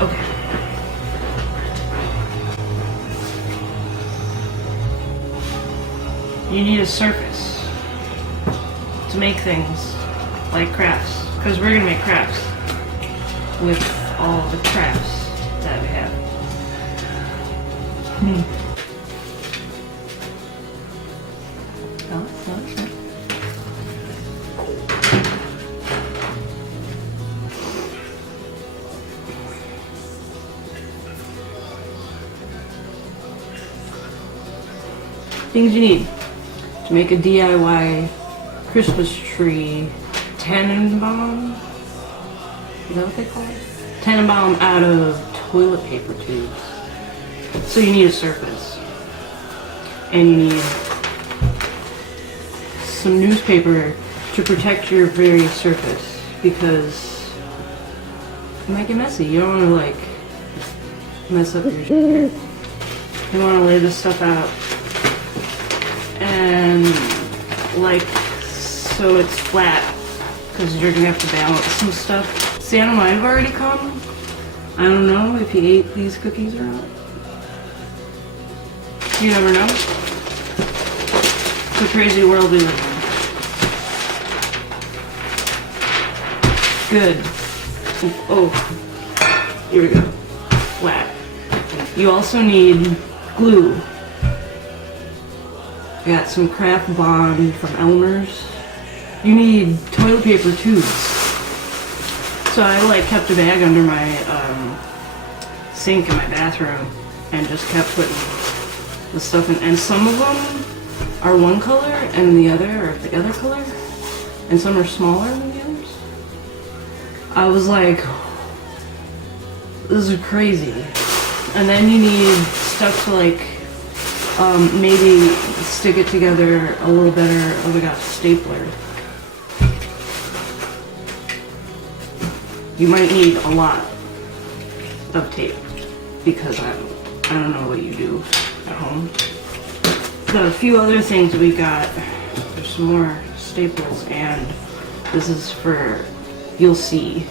Okay. You need a surface to make things like crafts, because we're gonna make crafts with all the crafts that we have. Oh, okay. Things you need to make a DIY Christmas tree Tannenbaum. Is that what they call it? Tannenbaum out of toilet paper tubes. So you need a surface. And you need some newspaper to protect your very surface, because it might get messy. You don't want to like mess up your shit. You want to lay this stuff out and like so it's flat, because you're gonna have to balance some stuff. Santa might have already come. I don't know if he ate these cookies or not. You never know. It's a crazy world we live in. Good. Oh, here we go. Flat. You also need glue. I got some craft bond from Elmer's. You need toilet paper tubes. So I like kept a bag under my sink in my bathroom and just kept putting the stuff in. And some of them are one color and the other are the other color. And some are smaller than the others. I was like, this is crazy. And then you need stuff to like maybe stick it together a little better. Oh, we got a stapler. You might need a lot of tape, because I don't know what you do at home. Got a few other things we got. There's some more staples, and this is for, you'll see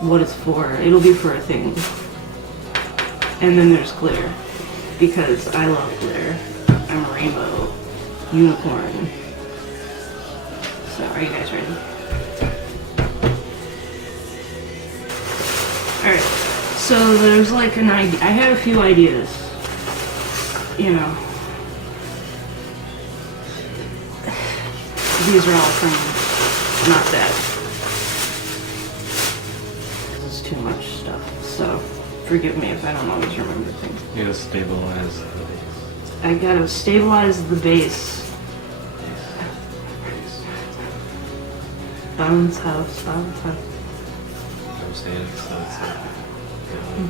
what it's for. It'll be for a thing. And then there's glitter, because I love glitter. I'm a rainbow unicorn. So, are you guys ready? Alright, so there's like an idea. I had a few ideas. You know. These are all from not that. This is too much stuff, so forgive me if I don't always remember things. You gotta stabilize the base. I gotta stabilize the base. Bounce house, bounce house.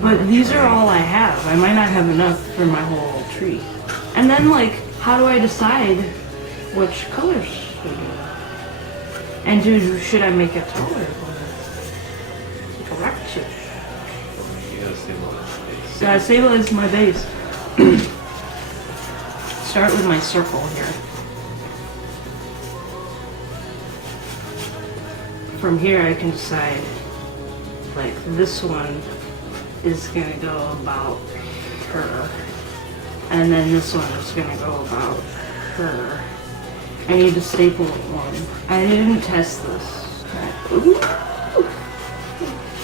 But these are all I have. I might not have enough for my whole tree. And then, like, how do I decide which colors to do? And should I make it taller? Like a rocket ship? You gotta stabilize the base. Gotta stabilize my base. Start with my circle here. From here I can decide, like, this one is gonna go about her, and then this one is gonna go about her. I need to staple one. I didn't test this. Ooh.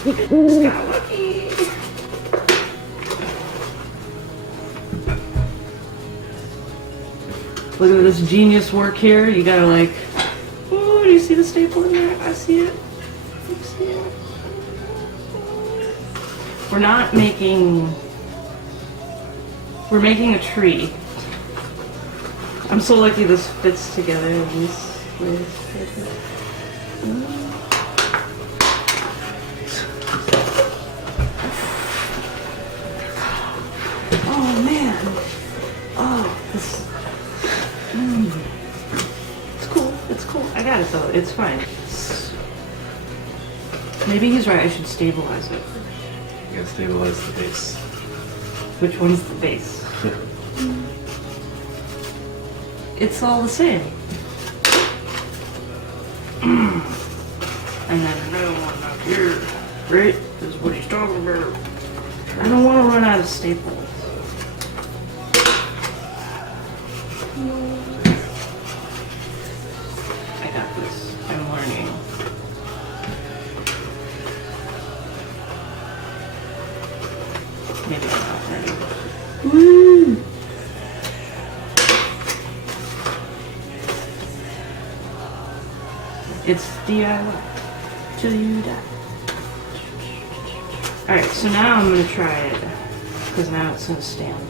Just got lucky. Look at this genius work here. You gotta like, oh, do you see the staple in there? I see it. I see it. We're not making, we're making a tree. I'm so lucky this fits together. Oh man. Oh, this. It's cool. It's cool. I got it though. It's fine. Maybe he's right. I should stabilize it. You gotta stabilize the base. Which one's the base? It's all the same. And then another one up here. Right? This is what he's talking about. I don't want to run out of staples. I got this. I'm learning. Maybe I'm not learning. Woo! It's DIY. Till you die. Alright, so now I'm gonna try it. Because now it's gonna stand.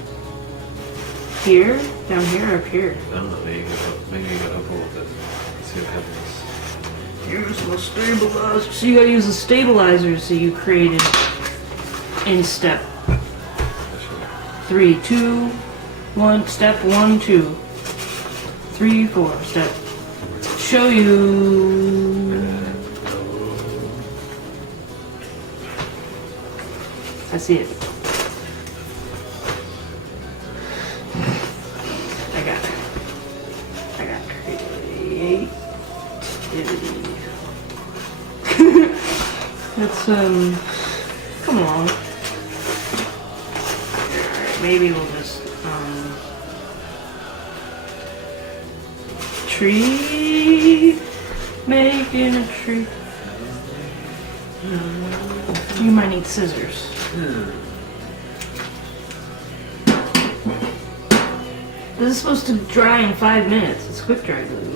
Here? Down here or up here? I don't know, maybe you go up a little bit. Let's see what happens. Use my stabilizer. So you gotta use the stabilizer so you created in step 3, 2, 1, step 1, 2, 3, 4, step. Show you. I see it. I got creativity. Let's come along. Alright, maybe we'll just tree, making a tree. You might need scissors. This is supposed to dry in 5 minutes. It's quick dry glue.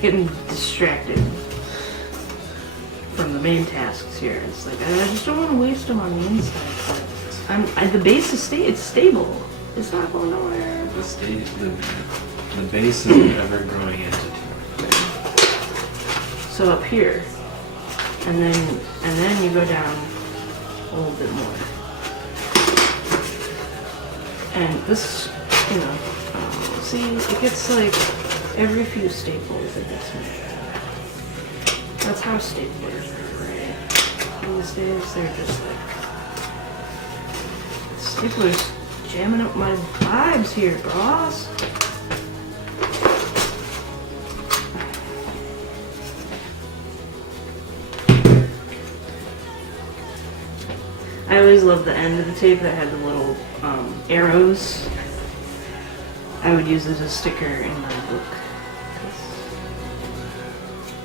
Getting distracted from the main tasks here. It's like I just don't want to waste them on the inside. The base is it's stable. It's not going nowhere. The base is an ever-growing entity. So up here, and then you go down a little bit more. And this, see, it gets like every few staples it gets made. That's how staplers are, right? These days they're just like staplers jamming up my vibes here, boss. I always loved the end of the tape that had the little arrows. I would use it as a sticker in my book.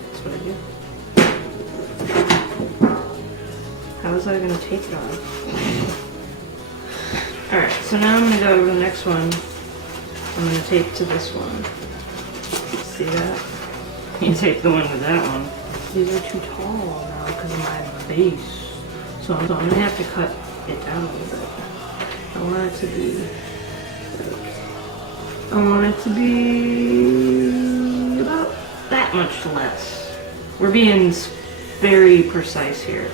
That's what I do. How was I going to take it off? Alright, so now I'm going to go over the next one. I'm going to tape to this one. See that? You tape the one with that one. These are too tall now because of my base. So I'm going to have to cut it down a little bit. I want it to be about that much less. We're being very precise here.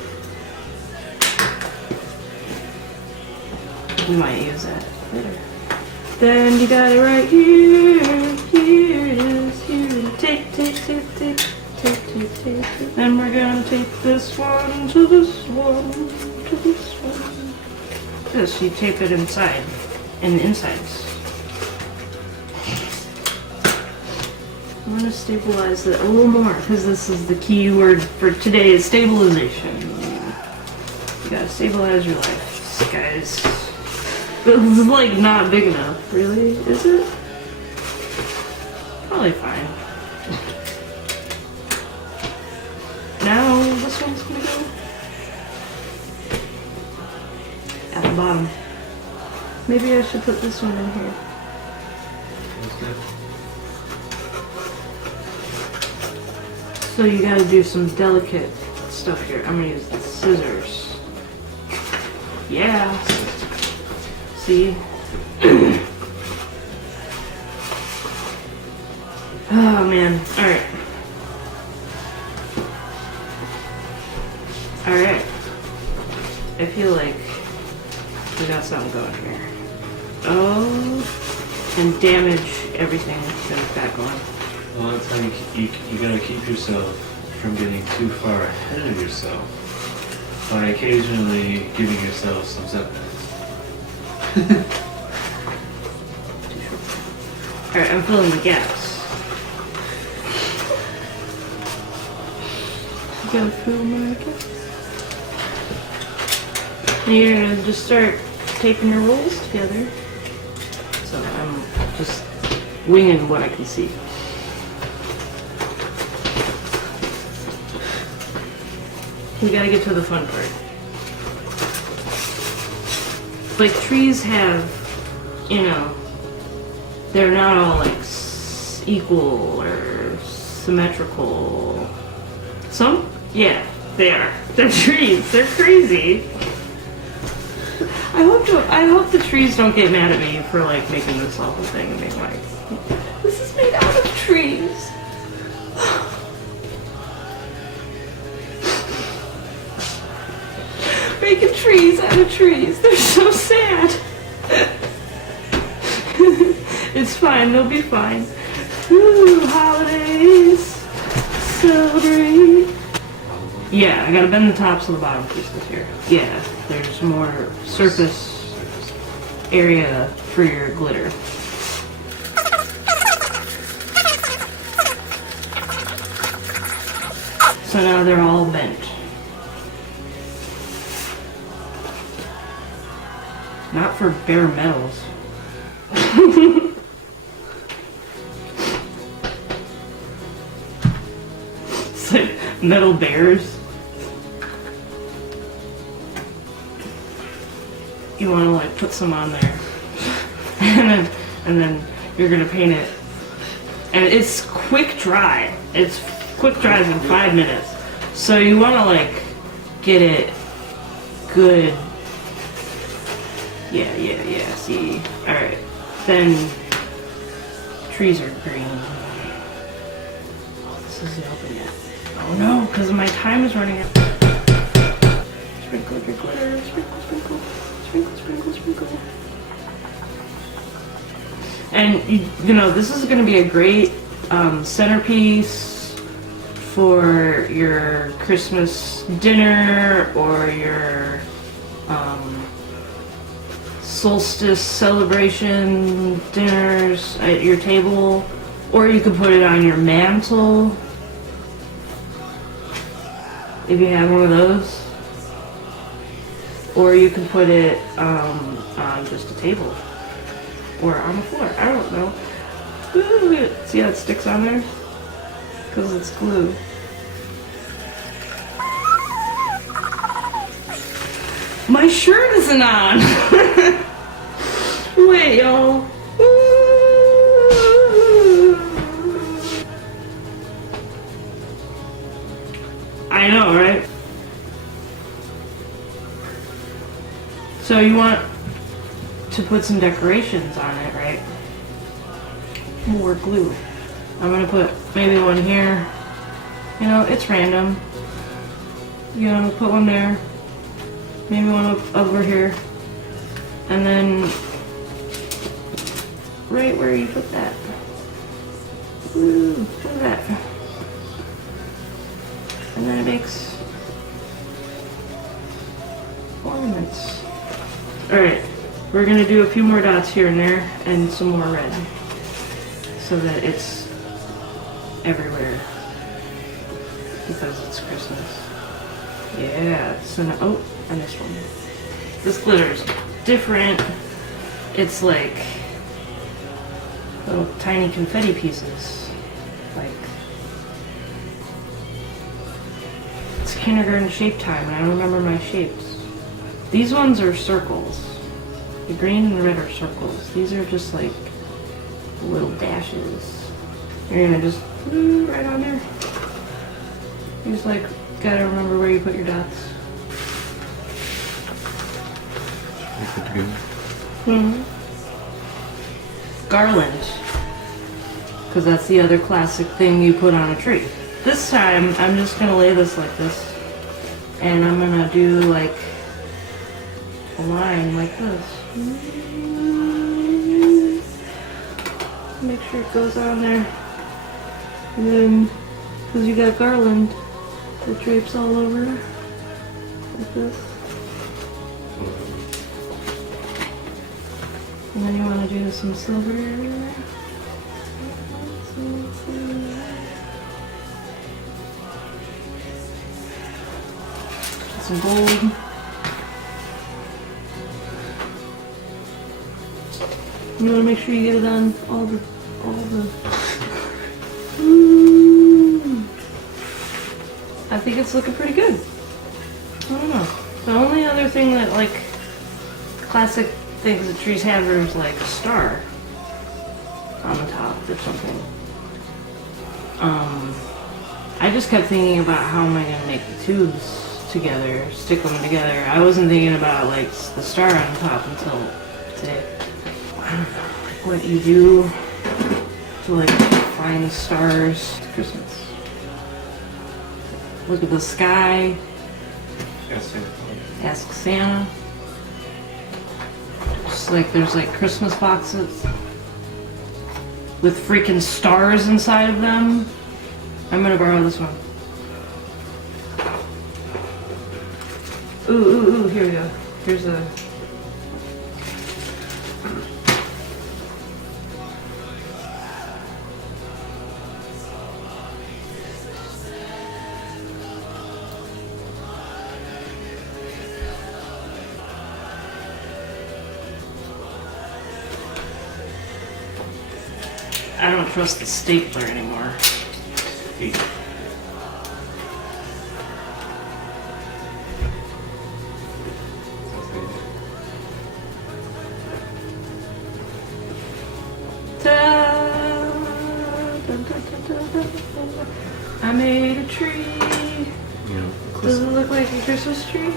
We might use that later. Then you got it right here. Here it is. Here. Tape, tape, tape, tape. Tape, tape, tape. Then we're gonna tape this one to this one to this one. This, you tape it inside, in the insides. I'm gonna stabilize it a little more because this is the key word for today is stabilization. You gotta stabilize your life, guys. This is like not big enough, really, is it? Probably fine. Now this one's gonna go at the bottom. Maybe I should put this one in here. That's good. So you gotta do some delicate stuff here. I'm gonna use the scissors. Yeah. See? Oh man. Alright. Alright. I feel like we got something going here. Oh. And damage everything that we've got going. Well, that's how you gotta keep yourself from getting too far ahead of yourself by occasionally giving yourself some setbacks. Alright, I'm filling the gaps. go through market. And you're gonna just start taping your rolls together. So I'm just winging what I can see. We gotta get to the fun part. Like trees have, you know, they're not all like equal or symmetrical. Some, yeah, they are. They're trees. They're crazy. I hope the trees don't get mad at me for like making this awful thing and being like, this is made out of trees. Making trees out of trees. They're so sad. It's fine. They'll be fine. Ooh, holidays. Celebrate. Yeah, I gotta bend the tops of the bottom pieces here. Yeah, there's more surface area for your glitter. So now they're all bent. Not for bare metals. It's like metal bears. You want to like put some on there, and then you're gonna paint it. And it's quick dry. It's quick dries in 5 minutes. So you want to like get it good. Yeah. See, all right. Then trees are green. Oh, this isn't open yet. Oh no, because my time is running out. Sprinkle your glitter. Sprinkle, sprinkle, sprinkle, sprinkle, sprinkle. And you know, this is going to be a great centerpiece for your Christmas dinner or your solstice celebration dinners at your table, or you could put it on your mantle if you have one of those, or you can put it on just a table or on the floor. I don't know. Ooh, see how it sticks on there? Because it's glue. My shirt isn't on! Wait, y'all. I know, right? So you want to put some decorations on it, right? More glue. I'm gonna put maybe one here. You know, it's random. You know, put one there. Maybe one over here. And then right where you put that. Ooh, look at that. And then it makes ornaments. Alright, we're gonna do a few more dots here and there and some more red. So that it's everywhere. Because it's Christmas. Yeah, so now, oh, and this one. This glitter's different. It's like little tiny confetti pieces. Like, it's kindergarten shape time and I don't remember my shapes. These ones are circles. The green and the red are circles. These are just like little dashes. You're gonna just right on there. You just like gotta remember where you put your dots. Put together. Garland, because that's the other classic thing you put on a tree. This time I'm just gonna lay this like this, and I'm gonna do like a line like this. Make sure it goes on there, and then because you got garland, it drapes all over like this. And then you want to do some silver. some gold. You want to make sure you get it on all the. Ooh. I think it's looking pretty good. I don't know. The only other thing that like classic things that trees have is like a star on the top or something. I just kept thinking about how am I gonna make the tubes together, stick them together. I wasn't thinking about like the star on top until today. I don't know, like what you do to like find the stars. It's Christmas. Look at the sky. Yes, Ask Santa. Just like there's like Christmas boxes with freaking stars inside of them. I'm gonna borrow this one. Ooh, here we go. Here's a... I don't trust the stapler anymore. Eight. I made a tree. Yeah. Does it look like a Christmas tree?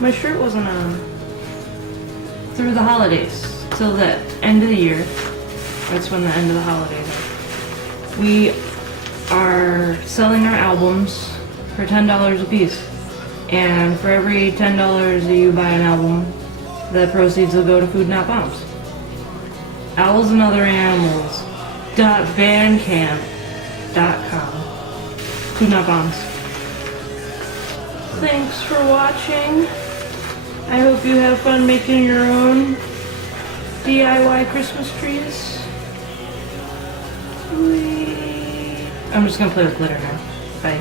My shirt wasn't on through the holidays till the end of the year. That's when the end of the holidays are. We are selling our albums for $10 a piece. And for every $10 that you buy an album, the proceeds will go to Food Not Bombs. Owls and Other Animals .bandcamp.com. Food Not Bombs. Thanks for watching. I hope you have fun making your own DIY Christmas trees. I'm just gonna play with glitter now. Bye.